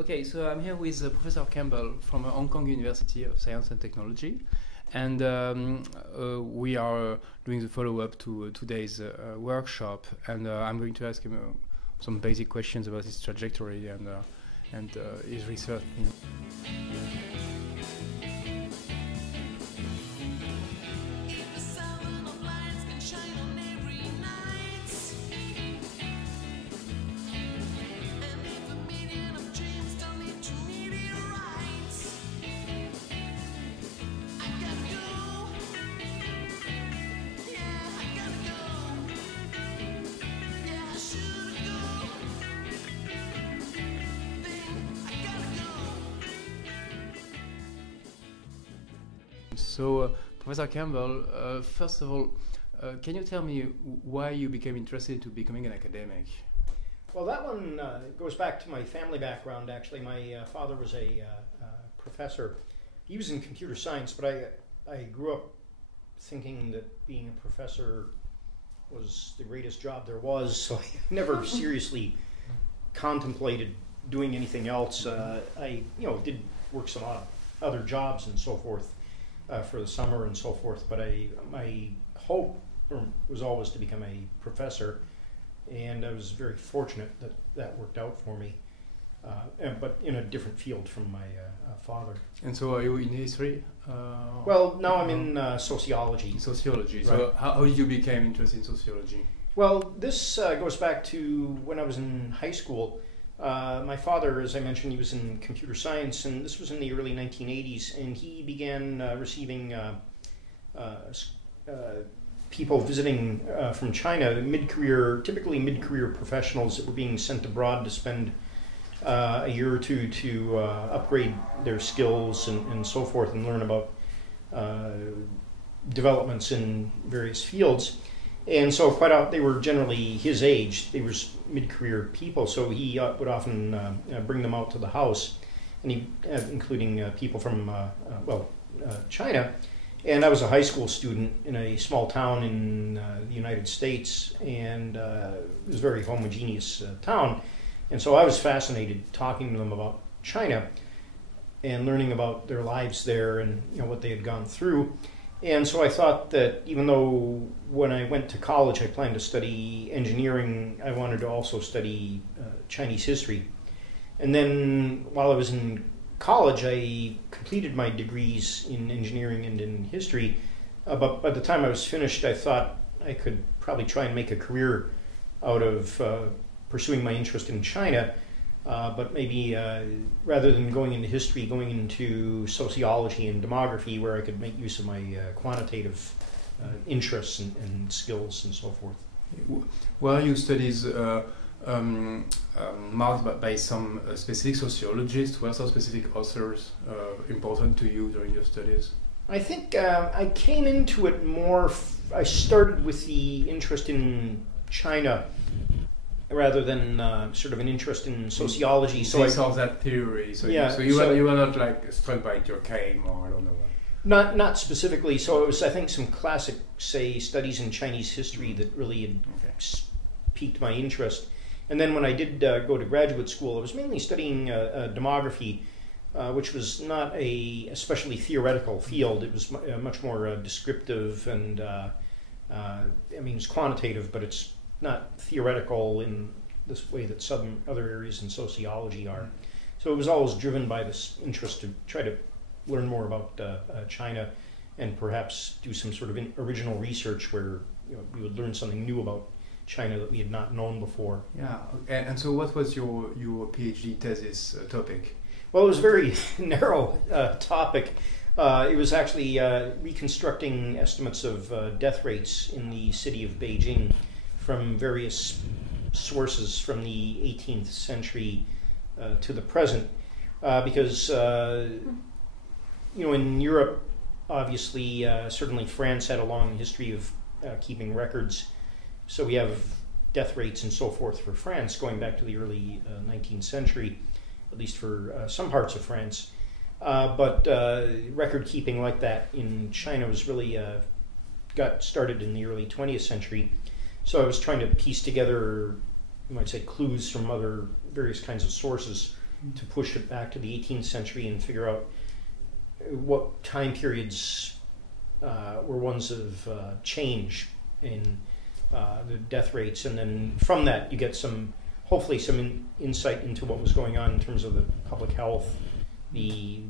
Okay, so I'm here with Professor Campbell from Hong Kong University of Science and Technology, and we are doing the follow-up to today's workshop, and I'm going to ask him some basic questions about his trajectory and his research. So, Professor Campbell, first of all, can you tell me why you became interested in becoming an academic? Well, that one goes back to my family background, actually. My father was a professor. He was in computer science, but I grew up thinking that being a professor was the greatest job there was, so I never seriously contemplated doing anything else. I did work some other jobs and so forth for the summer and so forth, but my hope was always to become a professor, and I was very fortunate that that worked out for me, but in a different field from my father. And so are you in history? Well, now I'm in sociology. Sociology. Right. So how did you become interested in sociology? Well, this goes back to when I was in high school. My father, as I mentioned, he was in computer science, and this was in the early 1980s, and he began receiving people visiting from China, typically mid-career professionals that were being sent abroad to spend a year or two to upgrade their skills and so forth, and learn about developments in various fields. And so they were generally his age. They were mid-career people, so he would often bring them out to the house, and including people from China. And I was a high school student in a small town in the United States, and it was a very homogeneous town. And so I was fascinated talking to them about China and learning about their lives there and what they had gone through. And so I thought that even though when I went to college I planned to study engineering, I wanted to also study Chinese history. And then while I was in college, I completed my degrees in engineering and in history. But by the time I was finished, I thought I could probably try and make a career out of pursuing my interest in China. But maybe rather than going into history, going into sociology and demography, where I could make use of my quantitative interests and skills and so forth. Were your studies marked by some specific sociologists? Were some specific authors important to you during your studies? I think I came into it more, I started with the interest in China rather than sort of an interest in sociology. So I saw that theory. So you were not like struck by Durkheim or I don't know. Not specifically. So it was, I think, some classic, say, studies in Chinese history that really had piqued my interest. And then when I did go to graduate school, I was mainly studying demography, which was not a especially theoretical field. It was much more descriptive and it's quantitative, but it's not theoretical in this way that some other areas in sociology are. So it was always driven by this interest to try to learn more about China and perhaps do some sort of original research where we would learn something new about China that we had not known before. Yeah, and so what was your PhD thesis topic? Well, it was a very narrow topic. It was actually reconstructing estimates of death rates in the city of Beijing from various sources from the 18th century to the present, because in Europe, obviously, certainly France had a long history of keeping records, so we have death rates and so forth for France going back to the early 19th century, at least for some parts of France. But record keeping like that in China was really got started in the early 20th century. So I was trying to piece together, you might say, clues from other various kinds of sources to push it back to the 18th century and figure out what time periods were ones of change in the death rates, and then from that you get hopefully some insight into what was going on in terms of the public health, the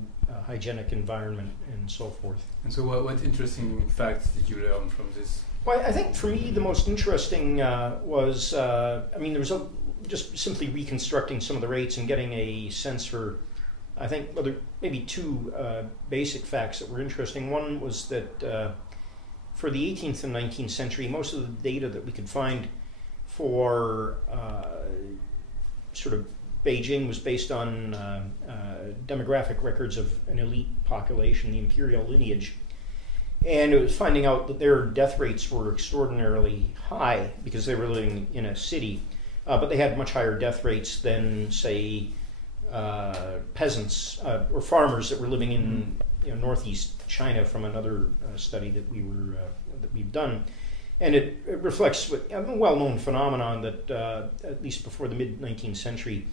hygienic environment, and so forth. And so what interesting facts did you learn from this? Well, I think for me the most interesting was, there was just simply reconstructing some of the rates and getting a sense for, I think, maybe two basic facts that were interesting. One was that for the 18th and 19th century, most of the data that we could find for sort of Beijing was based on demographic records of an elite population, the imperial lineage. And it was finding out that their death rates were extraordinarily high because they were living in a city, but they had much higher death rates than, say, peasants or farmers that were living in northeast China, from another study that we've done. And it reflects a well-known phenomenon that at least before the mid-19th century,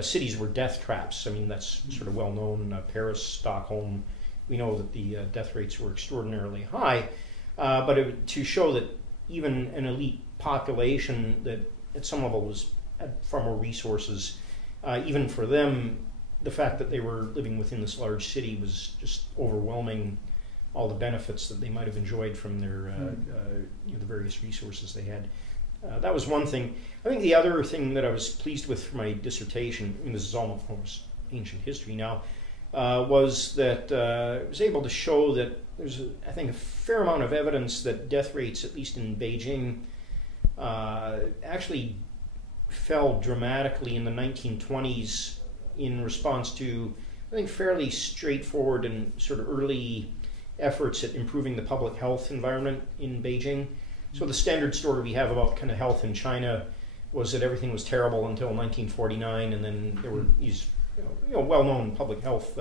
cities were death traps. I mean, that's sort of well-known. Paris, Stockholm, we know that the death rates were extraordinarily high. But to show that even an elite population that at some level had far more resources, even for them, the fact that they were living within this large city was just overwhelming all the benefits that they might have enjoyed from their the various resources they had. That was one thing. I think the other thing that I was pleased with for my dissertation, and this is almost ancient history now, was that I was able to show that there's, I think, a fair amount of evidence that death rates, at least in Beijing, actually fell dramatically in the 1920s in response to, I think, fairly straightforward and sort of early efforts at improving the public health environment in Beijing. So the standard story we have about kind of health in China was that everything was terrible until 1949, and then there were these well-known public health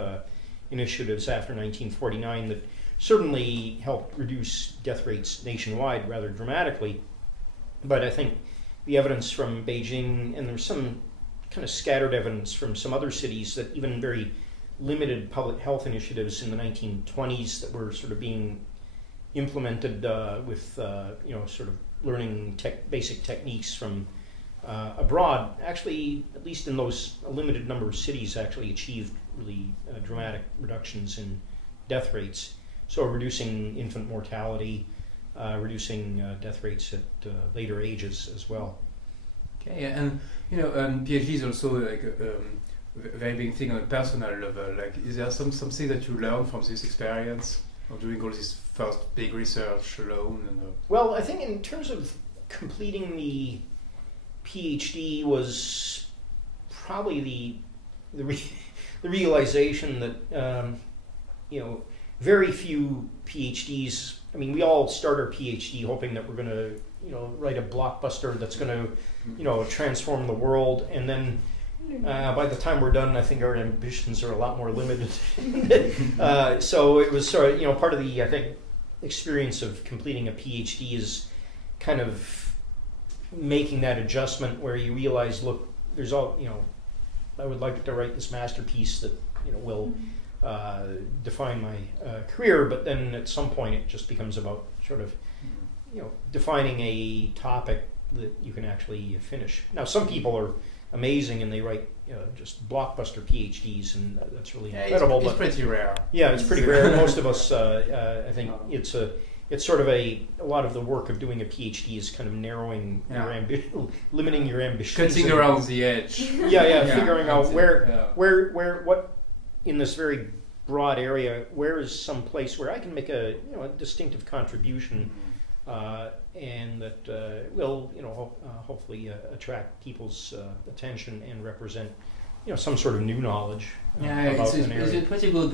initiatives after 1949 that certainly helped reduce death rates nationwide rather dramatically. But I think the evidence from Beijing, and there's some kind of scattered evidence from some other cities, that even very limited public health initiatives in the 1920s that were sort of being implemented with sort of learning basic techniques from abroad, actually, at least in those a limited number of cities, actually achieved really dramatic reductions in death rates. So reducing infant mortality, reducing death rates at later ages as well. Okay, and PhD is also like a very big thing on a personal level. Like, is there something that you learned from this experience of doing all this first big research alone? Well, I think in terms of completing the PhD was probably the realization that very few PhDs. I mean, we all start our PhD hoping that we're going to write a blockbuster that's going to transform the world, and then by the time we're done, I think our ambitions are a lot more limited. So it was sort of part of the, I think, experience of completing a PhD is kind of making that adjustment where you realize, look, there's all, I would like to write this masterpiece that will define my career, but then at some point it just becomes about sort of defining a topic that you can actually finish. Now, some people are amazing and they write just blockbuster PhDs, and that's really incredible. It's pretty rare. Yeah, it's pretty rare. Most of us, I think, it's sort of a lot of the work of doing a PhD is kind of narrowing your ambition, limiting your ambition, cutting around the edge. Figuring out where what in this very broad area, where is some place where I can make a distinctive contribution. And that will, hopefully attract people's attention and represent, some sort of new knowledge. It's a pretty good,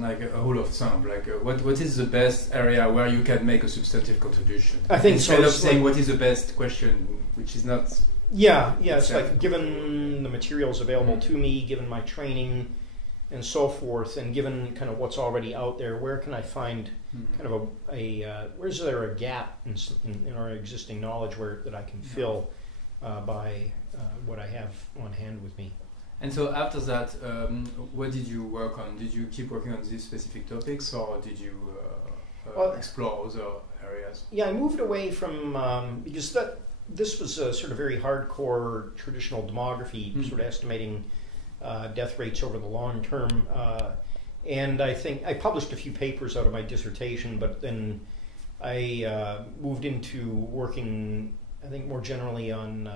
like a rule of thumb. Like, what is the best area where you can make a substantive contribution? I think instead of saying what is the best question, which is not. It's like, given the materials available to me, given my training, and so forth, and given kind of what's already out there, where can I find kind of where's there a gap in our existing knowledge that I can fill by what I have on hand with me? And so after that, what did you work on? Did you keep working on these specific topics, or did you explore other areas? Yeah, I moved away from because this was a sort of very hardcore traditional demography, sort of estimating death rates over the long term. And I think I published a few papers out of my dissertation, but then I moved into working, I think, more generally on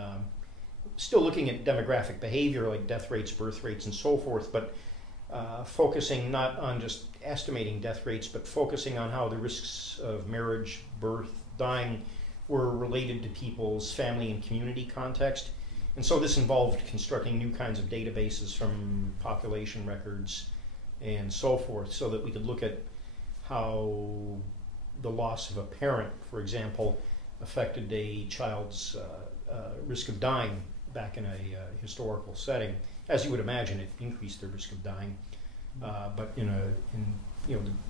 still looking at demographic behavior like death rates, birth rates, and so forth, but focusing not on just estimating death rates, but focusing on how the risks of marriage, birth, dying were related to people's family and community context. And so this involved constructing new kinds of databases from population records and so forth, so that we could look at how the loss of a parent, for example, affected a child's risk of dying back in a historical setting. As you would imagine, it increased their risk of dying, but in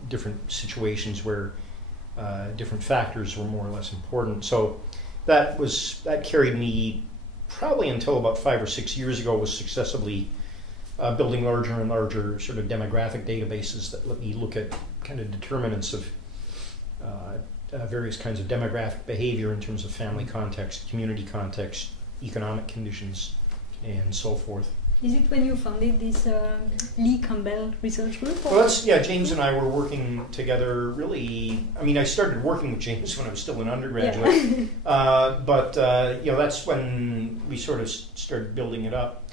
different situations where different factors were more or less important. So that carried me probably until about 5 or 6 years ago, was successively building larger and larger sort of demographic databases that let me look at kind of determinants of various kinds of demographic behavior in terms of family context, community context, economic conditions, and so forth. Is it when you founded this Lee Campbell research group? Well, James and I were working together really. I mean, I started working with James when I was still an undergraduate, but that's when we sort of started building it up.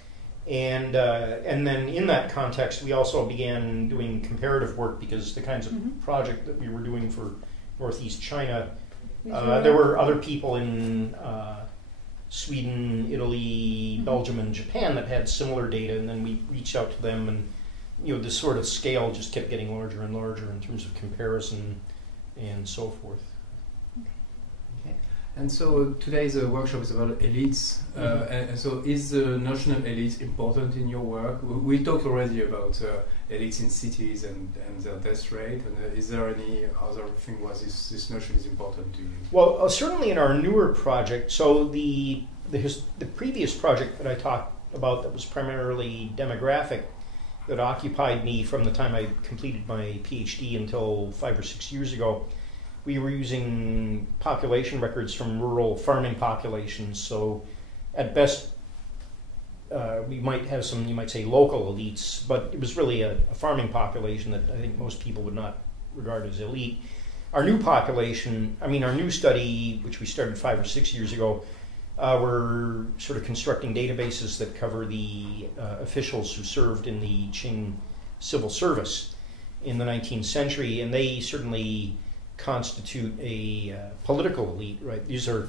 And then in that context, we also began doing comparative work, because the kinds of project that we were doing for Northeast China, there were other people in Sweden, Italy, Belgium, and Japan that had similar data, and then we reached out to them, and this sort of scale just kept getting larger and larger in terms of comparison and so forth. Okay. And so today's workshop is about elites, and so is the notion of elites important in your work? We talked already about elites in cities and their death rate, and is there any other thing why this notion is important to you? Well, certainly in our newer project. So the previous project that I talked about, that was primarily demographic, that occupied me from the time I completed my PhD until 5 or 6 years ago, we were using population records from rural farming populations. So at best, we might have some, you might say, local elites, but it was really a farming population that I think most people would not regard as elite. Our new population, our new study, which we started 5 or 6 years ago, we're sort of constructing databases that cover the officials who served in the Qing civil service in the 19th century, and they certainly constitute a political elite, right? These are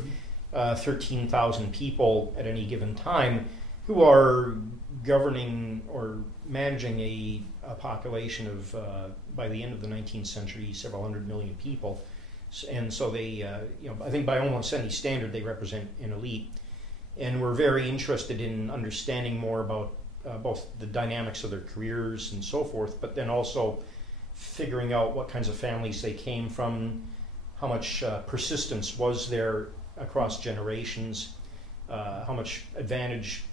13,000 people at any given time who are governing or managing a population of, by the end of the 19th century, several hundred million people. And so they, I think by almost any standard, they represent an elite. And we're very interested in understanding more about both the dynamics of their careers and so forth, but then also figuring out what kinds of families they came from, how much persistence was there across generations, how much advantage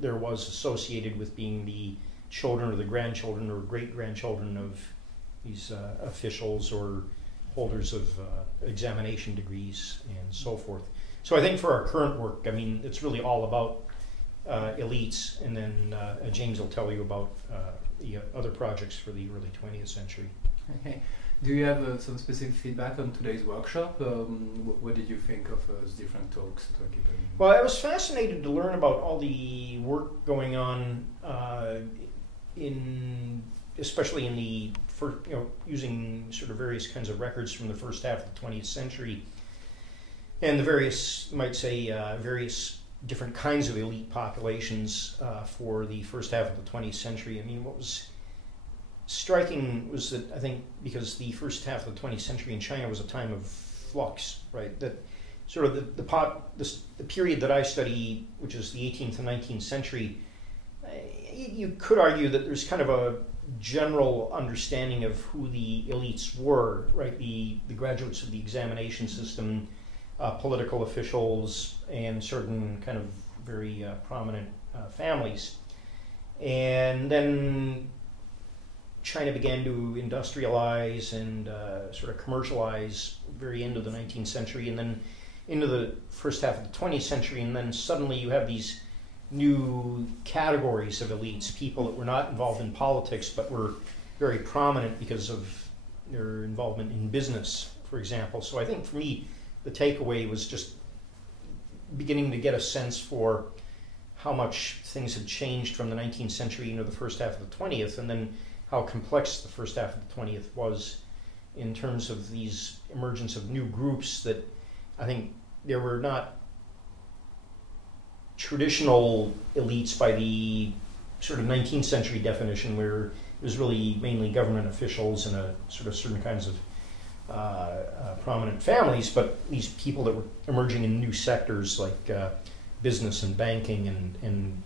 there was associated with being the children or the grandchildren or great-grandchildren of these officials or holders of examination degrees and so forth. So I think for our current work, it's really all about elites, and then James will tell you about the other projects for the early 20th century. Okay. Do you have some specific feedback on today's workshop? What did you think of the different talks that were given? Well, I was fascinated to learn about all the work going on especially in the first, using sort of various kinds of records from the first half of the 20th century, and the various, you might say, various different kinds of elite populations for the first half of the 20th century. What was striking was that, I think, because the first half of the 20th century in China was a time of flux, right? That sort of the period that I study, which is the 18th and 19th century, you could argue that there's kind of a general understanding of who the elites were, right? The graduates of the examination system, political officials, and certain kind of very prominent families. And then China began to industrialize and sort of commercialize very end of the 19th century, and then into the first half of the 20th century, and then suddenly you have these new categories of elites, people that were not involved in politics but were very prominent because of their involvement in business, for example. So I think for me, the takeaway was just beginning to get a sense for how much things had changed from the 19th century into the first half of the 20th, and then how complex the first half of the 20th was in terms of these emergence of new groups that I think there were not traditional elites by the sort of 19th century definition, where it was really mainly government officials and a sort of certain kinds of prominent families, but these people that were emerging in new sectors like business and banking and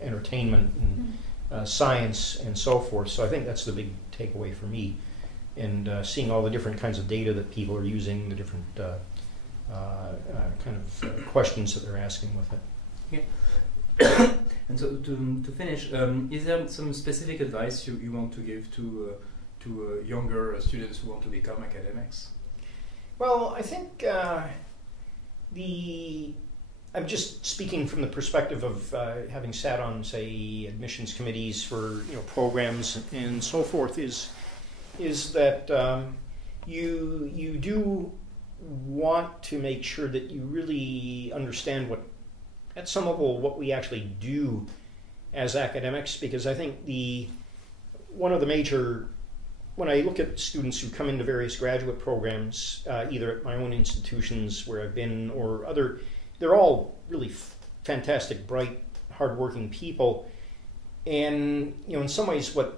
entertainment and science and so forth. So I think that's the big takeaway for me, and seeing all the different kinds of data that people are using, the different kind of questions that they're asking with it. Yeah. And so to finish, is there some specific advice you want to give to younger students who want to become academics? Well, I think I'm just speaking from the perspective of having sat on, say, admissions committees for programs and so forth. Is that you do want to make sure that you really understand what, at some level, what we actually do as academics, because I think one of the major, when I look at students who come into various graduate programs, either at my own institutions where I've been or other, they're all really fantastic, bright, hardworking people. And in some ways, one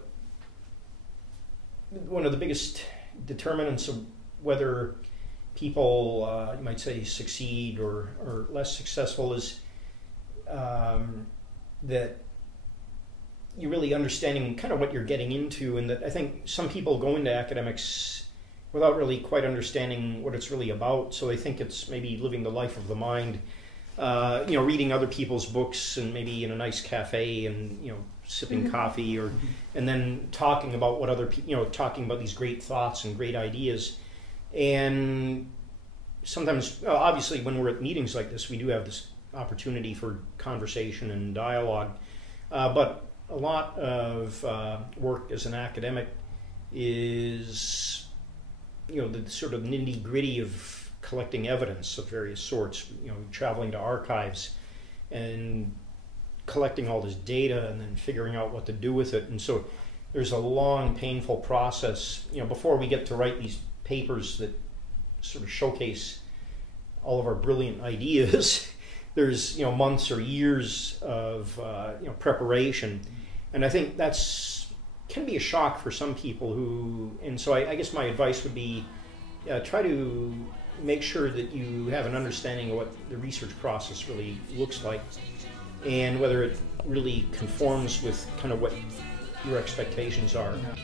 of the biggest determinants of whether people, you might say, succeed or less successful is that you're really understanding kind of what you're getting into, and that I think some people go into academics without really quite understanding what it's really about. So they think it's maybe living the life of the mind, reading other people's books and maybe in a nice cafe and sipping coffee, and then talking about what other people, talking about these great thoughts and great ideas. And sometimes, obviously, when we're at meetings like this, we do have this opportunity for conversation and dialogue, but a lot of work as an academic is, the sort of nitty-gritty of collecting evidence of various sorts, traveling to archives and collecting all this data and then figuring out what to do with it. And so there's a long, painful process, before we get to write these papers that sort of showcase all of our brilliant ideas. There's months or years of preparation, and I think can be a shock for some people and so I guess my advice would be try to make sure that you have an understanding of what the research process really looks like and whether it really conforms with kind of what your expectations are. Yeah.